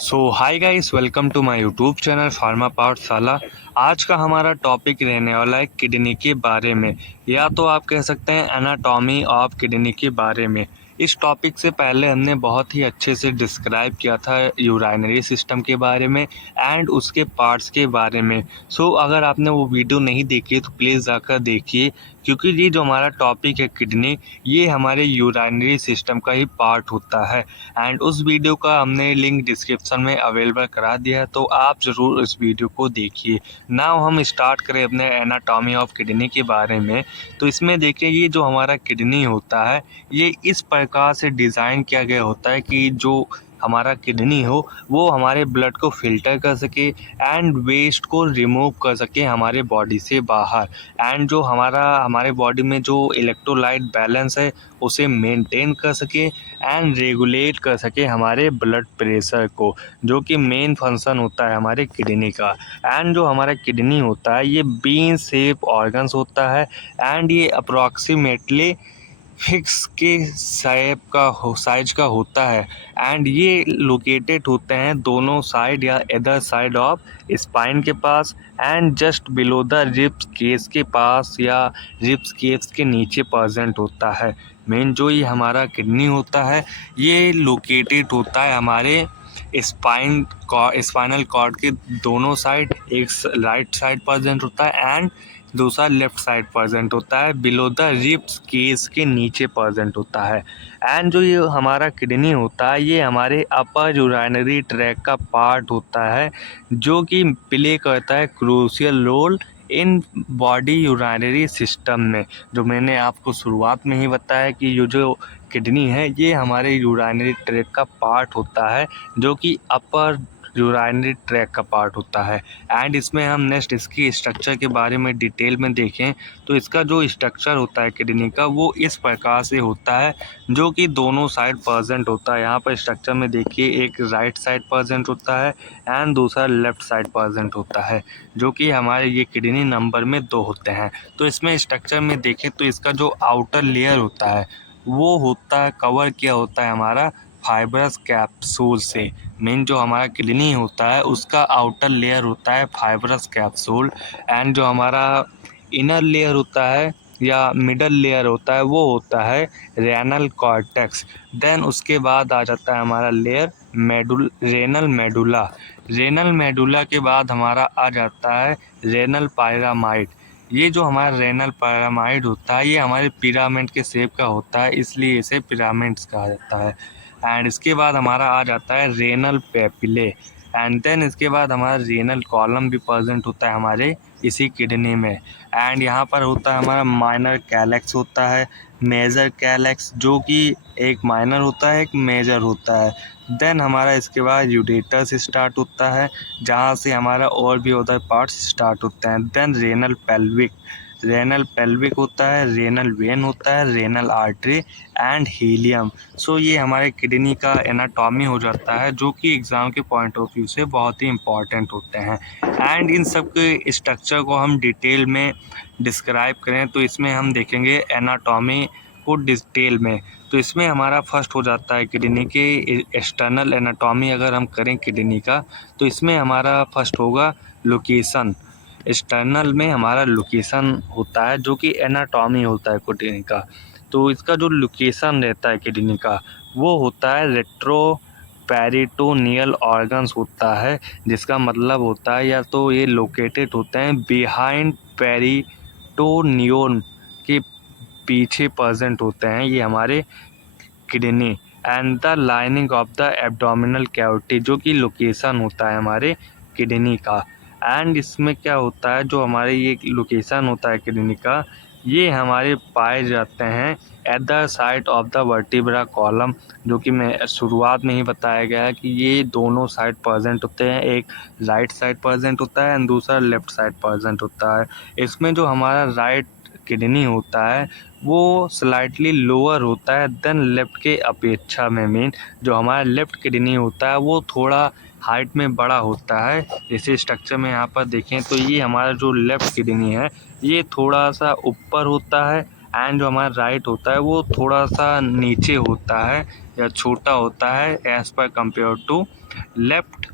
Hi guys, welcome to my YouTube channel pharma Pathshala. आज का हमारा टॉपिक रहने वाला है किडनी के बारे में, या तो आप कह सकते हैं एनाटॉमी ऑफ किडनी के बारे में। इस टॉपिक से पहले हमने बहुत ही अच्छे से डिस्क्राइब किया था यूराइनरी सिस्टम के बारे में एंड उसके पार्ट्स के बारे में। अगर आपने वो वीडियो नहीं देखी तो प्लीज़ जाकर देखिए, क्योंकि ये जो हमारा टॉपिक है किडनी, ये हमारे यूराइनरी सिस्टम का ही पार्ट होता है। एंड उस वीडियो का हमने लिंक डिस्क्रिप्शन में अवेलेबल करा दिया है, तो आप ज़रूर इस वीडियो को देखिए। नाउ हम स्टार्ट करें अपने एनाटॉमी ऑफ किडनी के बारे में। तो इसमें देखिए, ये जो हमारा किडनी होता है, ये इस प्रकार से डिज़ाइन किया गया होता है कि जो हमारा किडनी हो वो हमारे ब्लड को फ़िल्टर कर सके एंड वेस्ट को रिमूव कर सके हमारे बॉडी से बाहर। एंड जो हमारे बॉडी में जो इलेक्ट्रोलाइट बैलेंस है उसे मेंटेन कर सके एंड रेगुलेट कर सके हमारे ब्लड प्रेशर को, जो कि मेन फंक्शन होता है हमारे किडनी का। एंड जो हमारा किडनी होता है, ये बीन शेप ऑर्गन्स होता है एंड ये अप्रॉक्सीमेटली फिक्स के साइज का होता है। एंड ये लोकेटेड होते हैं दोनों साइड या अदर साइड ऑफ स्पाइन के पास and just below the ribs cage के पास या रिब्स केस के नीचे प्रेजेंट होता है। मेन जो ये हमारा किडनी होता है, ये लोकेटेड होता है हमारे स्पाइनल कॉर्ड के दोनों साइड। एक राइट साइड प्रेजेंट होता है एंड दूसरा लेफ्ट साइड प्रेजेंट होता है, बिलो द रिब्स केस के नीचे प्रेजेंट होता है। एंड जो ये हमारा किडनी होता है, ये हमारे अपर यूरिनरी ट्रैक का पार्ट होता है, जो कि प्ले करता है crucial role in body urinary system में। जो मैंने आपको शुरुआत में ही बताया कि ये जो किडनी है, ये हमारे यूरिनरी ट्रैक का पार्ट होता है, जो कि अपर यूरिनरी ट्रैक का पार्ट होता है। एंड इसमें हम नेक्स्ट इसकी स्ट्रक्चर के बारे में डिटेल में देखें तो इसका जो स्ट्रक्चर होता है किडनी का, वो इस प्रकार से होता है, जो कि दोनों साइड प्रेजेंट होता है। यहाँ पर स्ट्रक्चर में देखिए, एक राइट साइड प्रेजेंट होता है एंड दूसरा लेफ्ट साइड प्रेजेंट होता है, जो कि हमारे ये किडनी नंबर में 2 होते हैं। तो इसमें स्ट्रक्चर में देखें तो इसका जो आउटर लेयर होता है, वो होता है, कवर किया होता है हमारा फाइब्रस कैप्सूल से। मेन जो हमारा किडनी होता है उसका आउटर लेयर होता है फाइब्रस कैप्सूल, एंड जो हमारा इनर लेयर होता है या मिडल लेयर होता है वो होता है रेनल कॉर्टेक्स। देन उसके बाद आ जाता है हमारा layer renal medulla. Renal medulla के बाद हमारा आ जाता है रेनल पायरामाइड। ये जो हमारा रेनल पायरामाइड होता है, ये हमारे पिरामिड के शेप का होता है, इसलिए इसे पिरामिड्स कहा जाता है। एंड इसके बाद हमारा आ जाता है रेनल पेपिले। एंड देन इसके बाद हमारा रेनल कॉलम भी प्रेजेंट होता है हमारे इसी किडनी में। एंड यहाँ पर होता है हमारा माइनर कैलेक्स होता है, मेजर कैलेक्स, जो कि एक माइनर होता है एक मेजर होता है। देन हमारा इसके बाद यूरेटस स्टार्ट होता है, जहाँ से हमारा और भी अदर पार्ट्स स्टार्ट होते हैं। देन रेनल पेल्विक होता है, रेनल वेन होता है, रेनल आर्टरी एंड हीलियम। ये हमारे किडनी का एनाटॉमी हो जाता है, जो कि एग्ज़ाम के पॉइंट ऑफ व्यू से बहुत ही इम्पॉर्टेंट होते हैं। एंड इन सब के स्ट्रक्चर को हम डिटेल में डिस्क्राइब करें तो इसमें हम देखेंगे एनाटॉमी को डिटेल में। तो इसमें हमारा फर्स्ट हो जाता है किडनी के एक्सटर्नल एनाटॉमी। अगर हम करें किडनी का, तो इसमें हमारा फर्स्ट होगा लोकेशन। एक्सटर्नल में हमारा लोकेशन होता है, जो कि एनाटॉमी होता है किडनी का। तो इसका जो लोकेशन रहता है किडनी का, वो होता है रेट्रो पेरिटोनियल ऑर्गन्स होता है, जिसका मतलब होता है या तो ये लोकेटेड होते हैं बिहाइंड पेरिटोनियन के पीछे प्रेजेंट होते हैं ये हमारे kidney and the lining of the abdominal cavity, जो कि लोकेशन होता है हमारे किडनी का। एंड इसमें क्या होता है, जो हमारे ये लोकेशन होता है किडनी का, ये हमारे पाए जाते हैं at the side of the vertebra column, जो कि मैं शुरुआत में ही बताया गया है कि ये दोनों साइड प्रेजेंट होते हैं। एक राइट साइड प्रेजेंट होता है एंड दूसरा लेफ्ट साइड प्रेजेंट होता है। इसमें जो हमारा राइट किडनी होता है, वो स्लाइटली लोअर होता है देन लेफ़्ट के अपेक्षा में। मेन जो हमारा लेफ़्ट किडनी होता है, वो थोड़ा हाइट में बड़ा होता है। जैसे स्ट्रक्चर में यहाँ पर देखें तो ये हमारा जो लेफ़्ट किडनी है, ये थोड़ा सा ऊपर होता है एंड जो हमारा राइट होता है वो थोड़ा सा नीचे होता है या छोटा होता है as per compare to left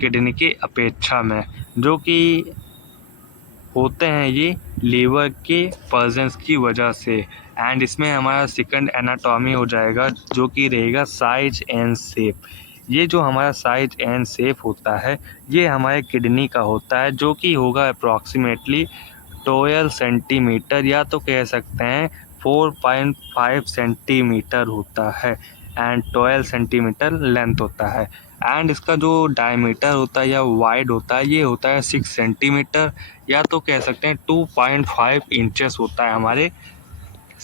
kidney की अपेक्षा में, जो कि होते हैं ये लीवर के प्रेजेंस की वजह से। एंड इसमें हमारा सेकंड एनाटॉमी हो जाएगा जो कि रहेगा साइज एंड शेप। ये जो हमारा साइज एंड शेप होता है ये हमारे किडनी का होता है, जो कि होगा अप्रॉक्सीमेटली 12 सेंटीमीटर या तो कह सकते हैं 4.5 सेंटीमीटर होता है एंड 12 सेंटीमीटर लेंथ होता है। एंड इसका जो डायमीटर होता है या वाइड होता है ये होता है 6 सेंटीमीटर या तो कह सकते हैं 2.5 इंचेस होता है हमारे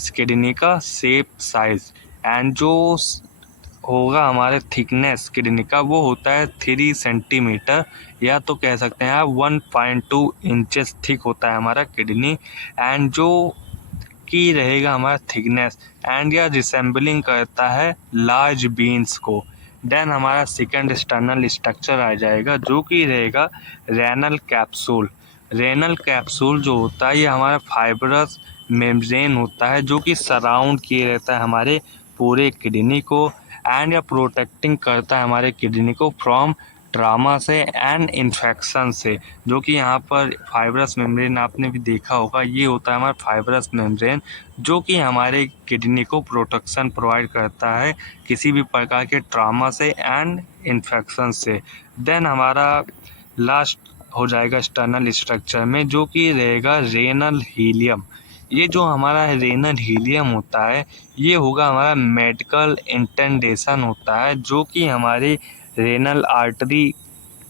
किडनी का शेप साइज। एंड जो होगा हमारे थिकनेस किडनी का वो होता है 3 सेंटीमीटर या तो कह सकते हैं आप 1.2 इंचेस थिक होता है हमारा किडनी। एंड जो की रहेगा हमारा थिकनेस एंड यह रिसेंबलिंग करता है लार्ज बीन्स को। देन हमारा सेकंड एक्सटर्नल स्ट्रक्चर आ जाएगा जो कि रहेगा रेनल कैप्सूल। रेनल कैप्सूल जो होता है ये हमारा फाइब्रस मेम्ब्रेन होता है जो कि सराउंड किए रहता है हमारे पूरे किडनी को एंड या प्रोटेक्टिंग करता है हमारे किडनी को फ्रॉम ट्रामा से एंड इन्फेक्शन से। जो कि यहाँ पर फाइब्रस मेम्ब्रेन आपने भी देखा होगा, ये होता है हमारा फाइब्रस मेम्ब्रेन जो कि हमारे किडनी को प्रोटेक्शन प्रोवाइड करता है किसी भी प्रकार के ट्रामा से एंड इन्फेक्शन से। देन हमारा लास्ट हो जाएगा एक्सटर्नल स्ट्रक्चर में जो कि रहेगा रेनल हीलियम। ये जो हमारा रेनल हीलियम होता है ये होगा हमारा मेडिकल इंटेंडेशन होता है जो कि हमारे रेनल आर्टरी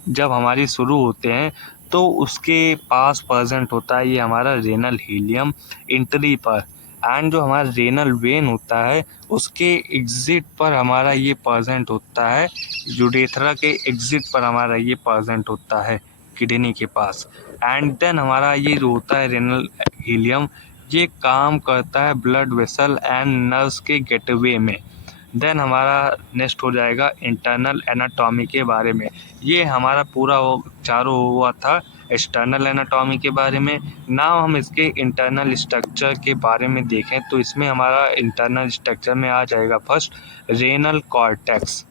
जब हमारी शुरू होते हैं तो उसके पास प्रेजेंट होता है ये हमारा रेनल हीलियम इंटरी पर। एंड जो हमारा रेनल वेन होता है उसके एग्जिट पर हमारा ये प्रेजेंट होता है, यूरेथ्रा के एग्जिट पर हमारा ये प्रेजेंट होता है किडनी के पास। एंड देन हमारा ये जो होता है रेनल हीलियम ये काम करता है ब्लड वेसल एंड नर्व्स के गेटवे में। देन हमारा नेक्स्ट हो जाएगा इंटरनल एनाटॉमी के बारे में। ये हमारा पूरा चारों हुआ था एक्सटर्नल एनाटॉमी के बारे में। नाउ हम इसके इंटरनल स्ट्रक्चर के बारे में देखें तो इसमें हमारा इंटरनल स्ट्रक्चर में आ जाएगा फर्स्ट रेनल कॉर्टेक्स।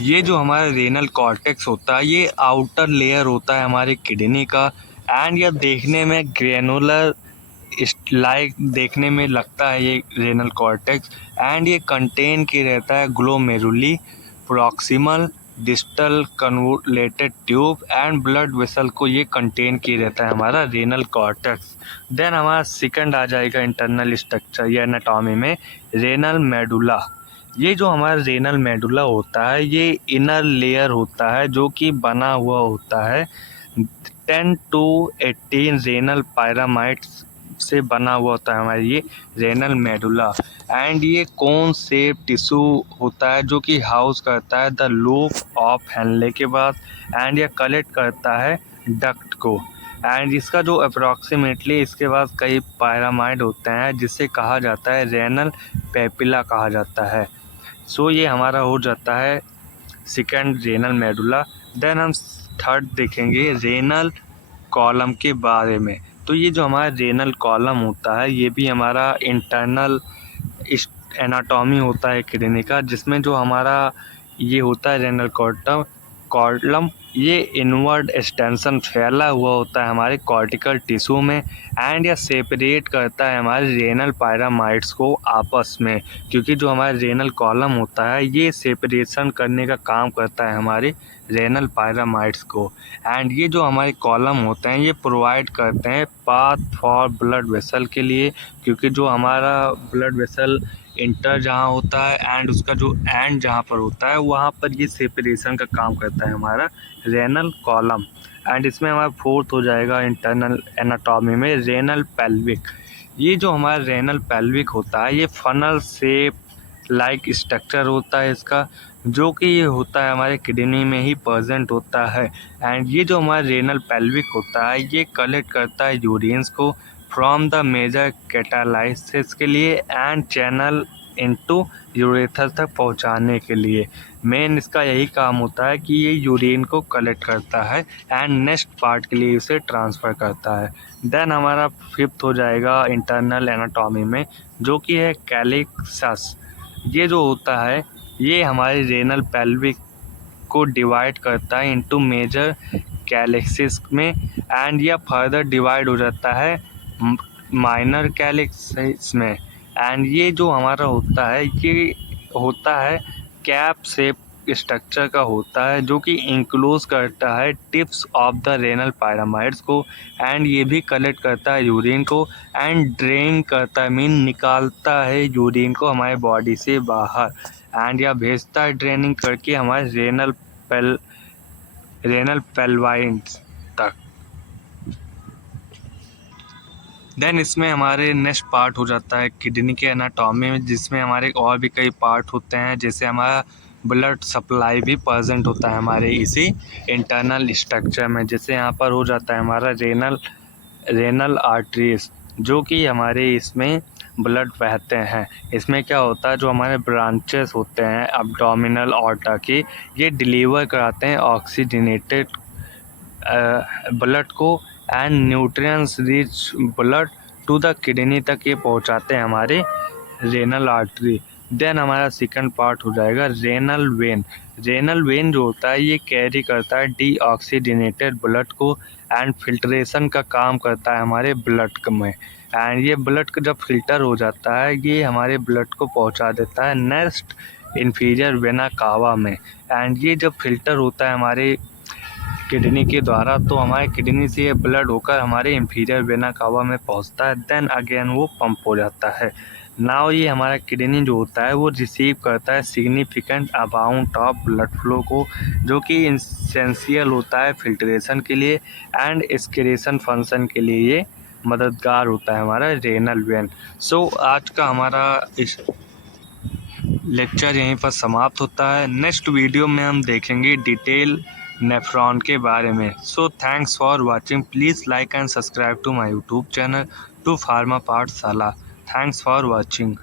ये जो हमारा रेनल कॉर्टेक्स होता है ये आउटर लेयर होता है हमारे किडनी का एंड यह देखने में ग्रेनुलर लाइक देखने में लगता है ये रेनल कॉर्टेक्स। एंड ये कंटेन की रहता है glomeruli, proximal, distal convoluted tube and blood vessel को ये कंटेन किए रहता है हमारा रेनल कॉर्टेक्स। देन हमारा सेकंड आ जाएगा इंटरनल स्ट्रक्चर या एनाटॉमी में रेनल मेडुला। ये जो हमारा रेनल मेडुला होता है ये इनर लेयर होता है जो कि बना हुआ होता है 10 to 18 रेनल पायरामाइड्स से बना हुआ होता है हमारा ये रेनल मेडुला। एंड ये कोन शेप टिश्यू होता है जो कि हाउस करता है द लूप ऑफ हेनले के बाद एंड ये कलेक्ट करता है डक्ट को। एंड इसका जो अप्रॉक्सीमेटली इसके बाद कई पायरामाइड होते हैं जिसे कहा जाता है रेनल पेपिला कहा जाता है। सो ये हमारा हो जाता है सेकंड रेनल मेडुला। देन हम थर्ड देखेंगे रेनल कॉलम के बारे में। तो ये जो हमारा रेनल कॉलम होता है ये भी हमारा इंटरनल एनाटॉमी होता है किडनी का, जिसमें जो हमारा ये होता है रेनल कॉलम ये इनवर्ड एक्सटेंशन फैला हुआ होता है हमारे कॉर्टिकल टिश्यू में एंड यह सेपरेट करता है हमारे रेनल पायरामाइड्स को आपस में, क्योंकि जो हमारा रेनल कॉलम होता है ये सेपरेशन करने का काम करता है हमारे रेनल पायरामाइड्स को। एंड ये जो हमारे कॉलम होते हैं ये प्रोवाइड करते हैं पाथ फॉर ब्लड वेसल के लिए, क्योंकि जो हमारा ब्लड वेसल इंटर जहाँ होता है एंड उसका जो एंड जहाँ पर होता है वहाँ पर ये सेपरेशन का काम करता है हमारा रेनल कॉलम। एंड इसमें हमारा फोर्थ हो जाएगा इंटरनल एनाटॉमी में रेनल पेल्विक। ये जो हमारा रेनल पेल्विक होता है ये फनल शेप लाइक स्ट्रक्चर होता है इसका, जो कि ये होता है हमारे किडनी में ही प्रेजेंट होता है। एंड ये जो हमारा रेनल पेल्विक होता है ये कलेक्ट करता है यूरिन्स को फ्रॉम द मेजर कैटालाइसिस के लिए एंड चैनल इनटू यूरेथर तक पहुंचाने के लिए। मेन इसका यही काम होता है कि ये यूरिन को कलेक्ट करता है एंड नेक्स्ट पार्ट के लिए उसे ट्रांसफ़र करता है। देन हमारा फिफ्थ हो जाएगा इंटरनल एनाटॉमी में, जो कि है कैलिक्सस। ये जो होता है ये हमारे रेनल पेल्विक को डिवाइड करता है इनटू मेजर कैलिक्सिस में, एंड यह फर्दर डिवाइड हो जाता है माइनर कैलिक्सिस में। एंड ये जो हमारा होता है ये होता है कैप शेप स्ट्रक्चर का होता है, जो कि इंक्लोज करता है टिप्स ऑफ द रेनल पायरामाइड्स को, एंड ये भी कलेक्ट करता है यूरिन को एंड ड्रेन करता है, मीन निकालता है यूरिन को हमारे बॉडी से बाहर, एंड यह भेजता है ड्रेनिंग करके हमारे रेनल पेल्वाइड्स तक। देन इसमें हमारे नेक्स्ट पार्ट हो जाता है किडनी के एनाटॉमी में, जिसमें हमारे और भी कई पार्ट होते हैं, जैसे हमारा ब्लड सप्लाई भी प्रेजेंट होता है हमारे इसी इंटरनल स्ट्रक्चर में। जैसे यहाँ पर हो जाता है हमारा रेनल आर्टरीज, जो कि हमारे इसमें ब्लड बहते हैं। इसमें क्या होता है, जो हमारे ब्रांचेस होते हैं अब्डोमिनल ऑर्टा के, ये डिलीवर कराते हैं ऑक्सीजनेटेड ब्लड को and nutrients rich blood to the kidney तक ये पहुंचाते हैं हमारे रेनल आर्टरी। देन हमारा सेकंड पार्ट हो जाएगा रेनल वेन। रेनल वेन जो होता है ये कैरी करता है डीऑक्सीजनेटेड ब्लड को एंड फिल्ट्रेशन का काम करता है हमारे ब्लड में, एंड ये ब्लड जब फिल्टर हो जाता है ये हमारे ब्लड को पहुंचा देता है नेक्स्ट इन्फीरियर वेना कावा में, एंड ये जब फिल्टर होता है हमारे किडनी के द्वारा तो हमारे किडनी से ये ब्लड होकर हमारे इंफीरियर वेना कावा में पहुंचता है। देन अगेन वो पंप हो जाता है। नाउ ये हमारा किडनी जो होता है वो रिसीव करता है significant amount of blood flow को, जो कि एसेंशियल होता है फिल्ट्रेशन के लिए एंड एक्सक्रीशन फंक्शन के लिए ये मददगार होता है हमारा रेनल वेन। सो आज का हमारा इस लेक्चर यहीं पर समाप्त होता है। नेक्स्ट वीडियो में हम देखेंगे डिटेल नेफ्रॉन के बारे में। So thanks for watching, please like and subscribe to my YouTube channel to pharma Pathshala. Thanks for watching.